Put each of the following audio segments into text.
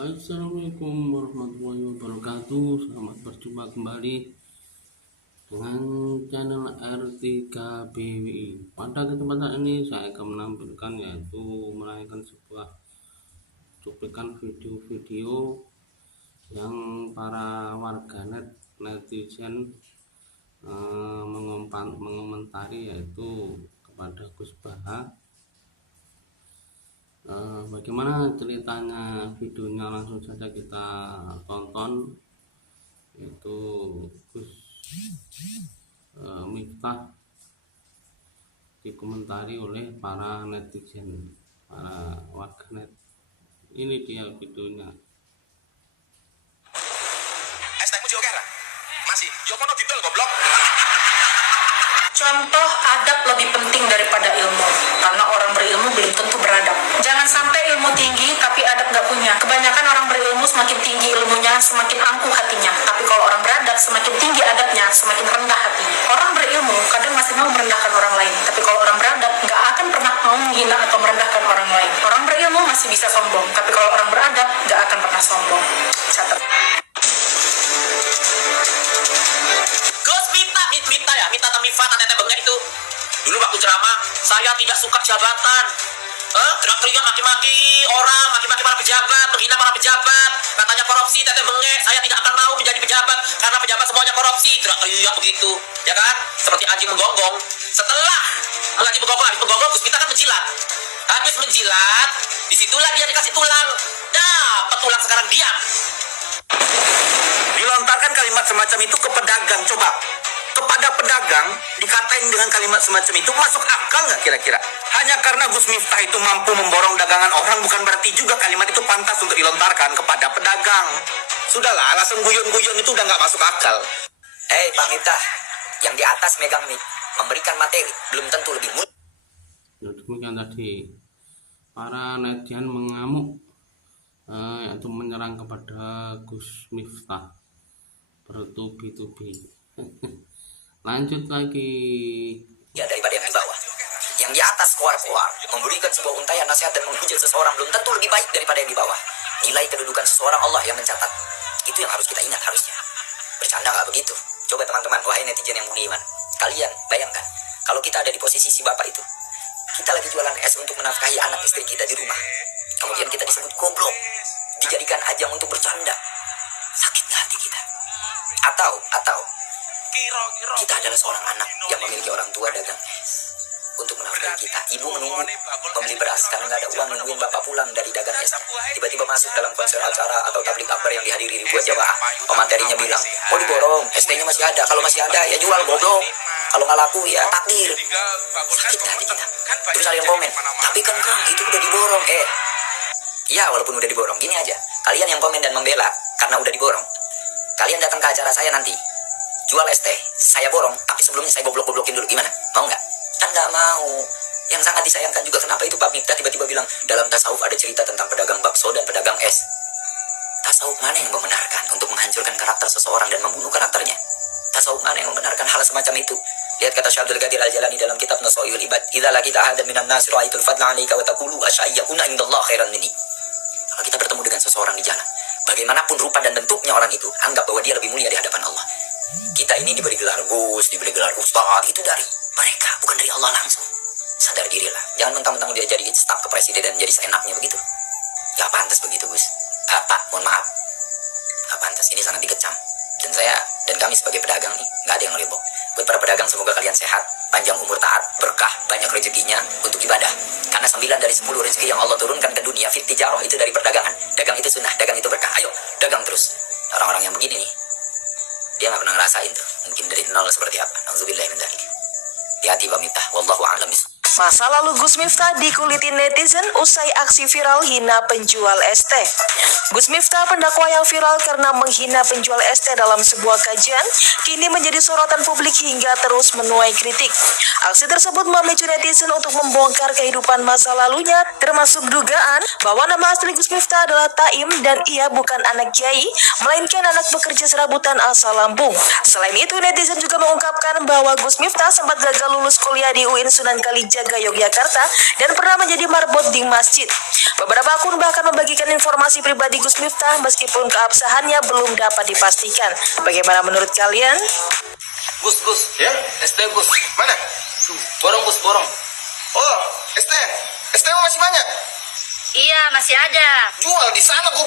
Assalamualaikum warahmatullahi wabarakatuh. Selamat berjumpa kembali dengan channel R3BWI. Pada kesempatan ini saya akan menampilkan yaitu menayangkan sebuah cuplikan video-video yang para warganet netizen mengomentari yaitu kepada Gus Baha. Bagaimana ceritanya videonya, langsung saja kita tonton. Yaitu Gus Miftah dikomentari oleh para netizen, para warganet. Ini dia videonya. Masih, Jokono detail goblok. Contoh adab lebih penting daripada ilmu, karena orang berilmu belum tentu beradab. Jangan sampai ilmu tinggi tapi adab nggak punya. Kebanyakan orang berilmu semakin tinggi ilmunya, semakin angkuh hatinya. Tapi kalau orang beradab, semakin tinggi adabnya, semakin rendah hatinya. Orang berilmu kadang masih mau merendahkan orang lain, tapi kalau orang beradab nggak akan pernah mau menghina atau merendahkan orang lain. Orang berilmu masih bisa sombong, tapi kalau orang beradab nggak akan pernah sombong. Catat. Minta tamifat tete bengek itu. Dulu waktu ceramah, saya tidak suka jabatan. Teriak-teriak, maki-maki orang, maki-maki para pejabat, menghina para pejabat. Katanya korupsi, tete bengek. Saya tidak akan mau menjadi pejabat karena pejabat semuanya korupsi. Teriak-teriak begitu, ya kan? Seperti anjing menggonggong. Setelah mengaji menggonggong, habis menggonggong, Gus Miftah kan menjilat. Habis menjilat, disitulah dia dikasih tulang. Dapat tulang, sekarang diam. Dilontarkan kalimat semacam itu ke pedagang. Coba, kepada pedagang dikatain dengan kalimat semacam itu, masuk akal nggak kira-kira? Hanya karena Gus Miftah itu mampu memborong dagangan orang, bukan berarti juga kalimat itu pantas untuk dilontarkan kepada pedagang. Sudahlah, alasan guyon-guyon itu udah nggak masuk akal. Hei Pak Miftah, yang di atas megang mic, memberikan materi, belum tentu lebih mudah. Demikian tadi para netizen mengamuk yaitu menyerang kepada Gus Miftah bertubi-tubi. Lanjut lagi. Ya daripada yang di bawah. Yang di atas keluar-keluar, memberikan sebuah untayan nasihat dan menghujat seseorang belum tentu lebih baik daripada yang di bawah. Nilai kedudukan seseorang Allah yang mencatat. Itu yang harus kita ingat harusnya. Bercanda nggak begitu? Coba teman-teman, wahai netizen yang budiman, kalian bayangkan, kalau kita ada di posisi si bapak itu. Kita lagi jualan es untuk menafkahi anak istri kita di rumah. Kemudian kita disebut goblok, dijadikan ajang untuk bercanda. Sakit hati kita. Atau kita adalah seorang anak yang memiliki orang tua dagang es untuk menafkahi kita. Ibu menunggu membeli beras karena nggak ada uang, nungguin bapak pulang dari dagang es. Tiba-tiba masuk dalam konser acara atau tablik akbar yang dihadiri ribuan jamaah. Pematerinya bilang, mau diborong, ST-nya masih ada. Kalau masih ada ya jual goblok. Kalau nggak laku ya takdir. Sakit hati kita. Terus ada yang komen, tapi kan Kang itu udah diborong. Iya, walaupun udah diborong, gini aja. Kalian yang komen dan membela karena udah diborong, kalian datang ke acara saya nanti, jual ST, saya borong, tapi sebelumnya saya goblok-goblokin dulu, gimana? Mau nggak? Kan nggak mau. Yang sangat disayangkan juga, kenapa itu Pak Miftah tiba-tiba bilang, dalam tasawuf ada cerita tentang pedagang bakso dan pedagang es. Tasawuf mana yang membenarkan untuk menghancurkan karakter seseorang dan membunuh karakternya? Tasawuf mana yang membenarkan hal semacam itu? Lihat kata Syekh Abdul Qadir Al-Jalani dalam kitab Nasaihul Ibad, idza laqita ahadan minan nas ra'aitul fadla 'alaika wa taqulu asya'yakuna indallah khairan minni. Kalau kita bertemu dengan seseorang di jalan, bagaimanapun rupa dan bentuknya orang itu, anggap bahwa dia lebih mulia di hadapan Allah. Kita ini diberi gelar Gus, diberi gelar Ustaz, itu dari mereka, bukan dari Allah langsung. Sadar dirilah, jangan mentang-mentang dia jadi staf kepresiden dan jadi seenaknya begitu. Gak pantas begitu Gus. Pak, mohon maaf. Gak pantas, ini sangat dikecam. Dan saya, dan kami sebagai pedagang nih, gak ada yang ngelibok. Buat para pedagang, semoga kalian sehat, panjang umur, taat, berkah, banyak rezekinya untuk ibadah. Karena 9 dari 10 rezeki yang Allah turunkan ke dunia, fit tijarah, itu dari perdagangan. Dagang itu sunnah, dagang itu berkah. Ayo, dagang terus. Orang-orang yang begini nih, dia gak pernah ngerasain tuh. Mungkin dari nol seperti apa. Nauzubillah min dzalik. Hati-hati Pak Miftah, wallahu a'lam. Masa lalu Gus Miftah dikulitin netizen usai aksi viral hina penjual ST. Gus Miftah, pendakwa yang viral karena menghina penjual ST dalam sebuah kajian, kini menjadi sorotan publik hingga terus menuai kritik. Aksi tersebut memicu netizen untuk membongkar kehidupan masa lalunya, termasuk dugaan bahwa nama asli Gus Miftah adalah Taim dan ia bukan anak kiai, melainkan anak pekerja serabutan asal Lampung. Selain itu, netizen juga mengungkapkan bahwa Gus Miftah sempat gagal lulus kuliah di UIN Sunan Kalijaga warga Yogyakarta dan pernah menjadi marbot di masjid. Beberapa akun bahkan membagikan informasi pribadi Gus Miftah meskipun keabsahannya belum dapat dipastikan. Bagaimana menurut kalian? Gus, Ya? ST Gus. Mana? Borong Gus, borong. Oh, ST. ST masih banyak. Iya, masih ada. Jual di sana, Gu.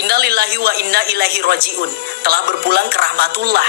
Innalillahi wa inna ilaihi rajiun. Telah berpulang ke rahmatullah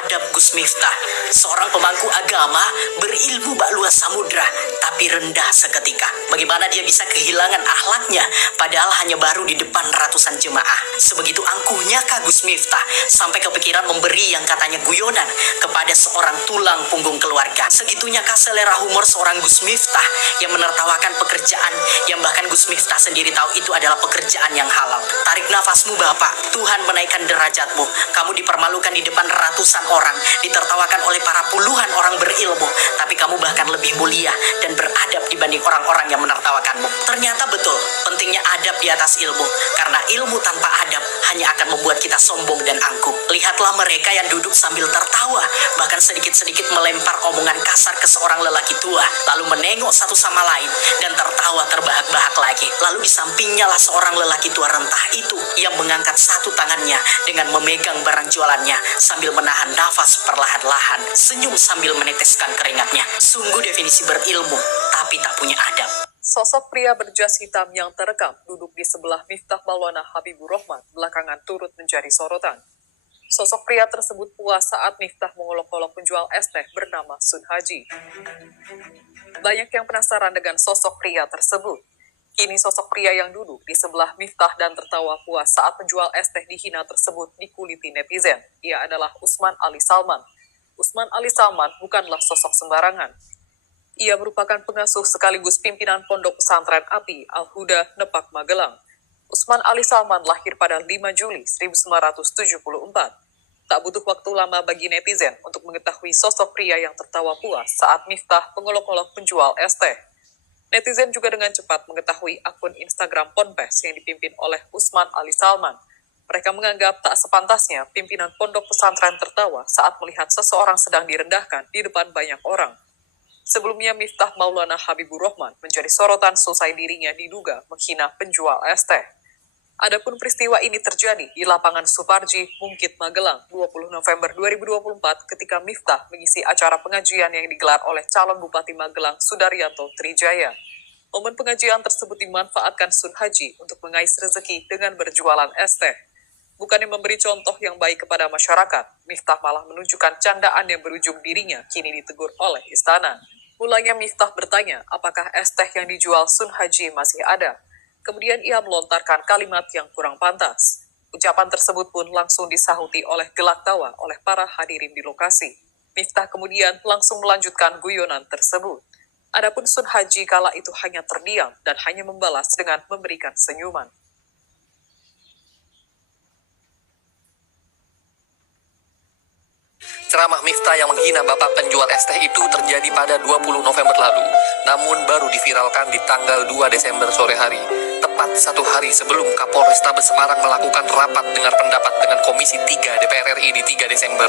Adab Gus Miftah, seorang pemangku agama berilmu bak luas samudra tapi rendah seketika. Bagaimana dia bisa kehilangan akhlaknya padahal hanya baru di depan ratusan jemaah? Sebegitu angkuhnya kah Gus Miftah sampai kepikiran memberi yang katanya guyonan kepada seorang tulang punggung keluarga? Segitunya kah selera humor seorang Gus Miftah yang menertawakan pekerjaan yang bahkan Gus Miftah sendiri tahu itu adalah pekerjaan yang halal? Tarik nafasmu Bapak, Tuhan menaikkan derajatmu. Kamu dipermalukan di depan ratusan orang, ditertawakan oleh para puluhan orang berilmu, tapi kamu bahkan lebih mulia dan beradab dibanding orang-orang yang menertawakanmu. Ternyata betul pentingnya adab di atas ilmu, karena ilmu tanpa adab hanya akan membuat kita sombong dan angkuh. Lihatlah mereka yang duduk sambil tertawa, bahkan sedikit-sedikit melempar omongan kasar ke seorang lelaki tua, lalu menengok satu sama lain dan tertawa terbahak-bahak lagi. Lalu di sampingnya lah seorang lelaki tua rentah itu yang mengangkat satu tangannya dengan memegang barang jualannya sambil menahan nafas perlahan-lahan, senyum sambil meneteskan keringatnya. Sungguh definisi berilmu tapi tak punya adab. Sosok pria berjas hitam yang terekam duduk di sebelah Miftah Maulana Habibur Rahman belakangan turut menjadi sorotan. Sosok pria tersebut puas saat Miftah mengolok-olok penjual es teh bernama Sun Haji. Banyak yang penasaran dengan sosok pria tersebut. Kini sosok pria yang duduk di sebelah Miftah dan tertawa puas saat penjual es teh dihina tersebut dikuliti netizen. Ia adalah Usman Ali Salman. Usman Ali Salman bukanlah sosok sembarangan. Ia merupakan pengasuh sekaligus pimpinan Pondok Pesantren API Al-Huda, Nepak, Magelang. Usman Ali Salman lahir pada 5 Juli 1974. Tak butuh waktu lama bagi netizen untuk mengetahui sosok pria yang tertawa puas saat Miftah mengolok-olok penjual es teh. Netizen juga dengan cepat mengetahui akun Instagram Ponpes yang dipimpin oleh Usman Ali Salman. Mereka menganggap tak sepantasnya pimpinan Pondok Pesantren tertawa saat melihat seseorang sedang direndahkan di depan banyak orang. Sebelumnya Miftah Maulana Habibur Rahman menjadi sorotan selesai dirinya diduga menghina penjual es teh. Adapun peristiwa ini terjadi di lapangan Suparji, Mungkit, Magelang, 20 November 2024 ketika Miftah mengisi acara pengajian yang digelar oleh calon Bupati Magelang Sudaryanto Trijaya. Momen pengajian tersebut dimanfaatkan Sun Haji untuk mengais rezeki dengan berjualan es teh. Bukannya memberi contoh yang baik kepada masyarakat, Miftah malah menunjukkan candaan yang berujung dirinya kini ditegur oleh istana. Mulanya Miftah bertanya apakah es teh yang dijual Sun Haji masih ada. Kemudian ia melontarkan kalimat yang kurang pantas. Ucapan tersebut pun langsung disahuti oleh gelak tawa oleh para hadirin di lokasi. Miftah kemudian langsung melanjutkan guyonan tersebut. Adapun Sun Haji kala itu hanya terdiam dan hanya membalas dengan memberikan senyuman. Ceramah Miftah yang menghina bapak penjual es teh itu terjadi pada 20 November lalu, namun baru diviralkan di tanggal 2 Desember sore hari, tepat 1 hari sebelum Kapolrestabes Semarang melakukan rapat dengar pendapat dengan Komisi 3 DPR RI di 3 Desember.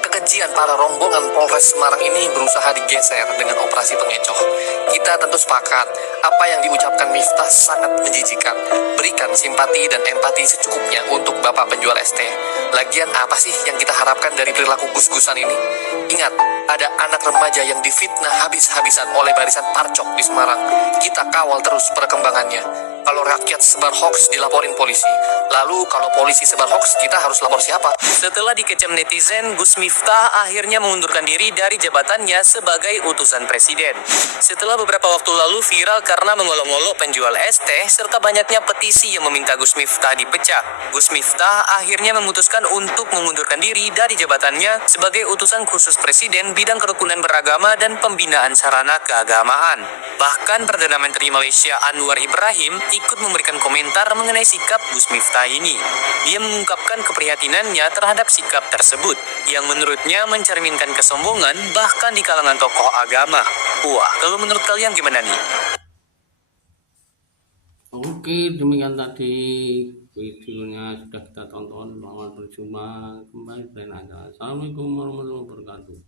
Kekejian para rombongan Polres Semarang ini berusaha digeser dengan operasi pengecoh. Kita tentu sepakat, apa yang diucapkan Miftah sangat menjijikan. Berikan simpati dan empati secukupnya untuk bapak penjual es teh. Lagian apa sih yang kita harapkan dari perilaku gus-gusan ini? Ingat, ada anak remaja yang difitnah habis-habisan oleh barisan parcok di Semarang. Kita kawal terus perkembangannya. Kalau rakyat sebar hoax dilaporin polisi. Lalu kalau polisi sebar hoax kita harus lapor siapa? Setelah dikecam netizen, Gus Miftah akhirnya mengundurkan diri dari jabatannya sebagai utusan presiden. Setelah beberapa waktu lalu viral karena mengolok-olok penjual es teh serta banyaknya petisi yang meminta Gus Miftah dipecat. Gus Miftah akhirnya memutuskan untuk mengundurkan diri dari jabatannya sebagai utusan khusus presiden bidang kerukunan beragama dan pembinaan sarana keagamaan. Bahkan Perdana Menteri Malaysia Anwar Ibrahim ikut memberikan komentar mengenai sikap Gus Miftah ini. Dia mengungkapkan keprihatinannya terhadap sikap tersebut, yang menurutnya mencerminkan kesombongan bahkan di kalangan tokoh agama. Wah, kalau menurut kalian gimana nih? Oke, demikian tadi videonya sudah kita tonton. Selamat berjumpa kembali. Assalamualaikum warahmatullahi wabarakatuh.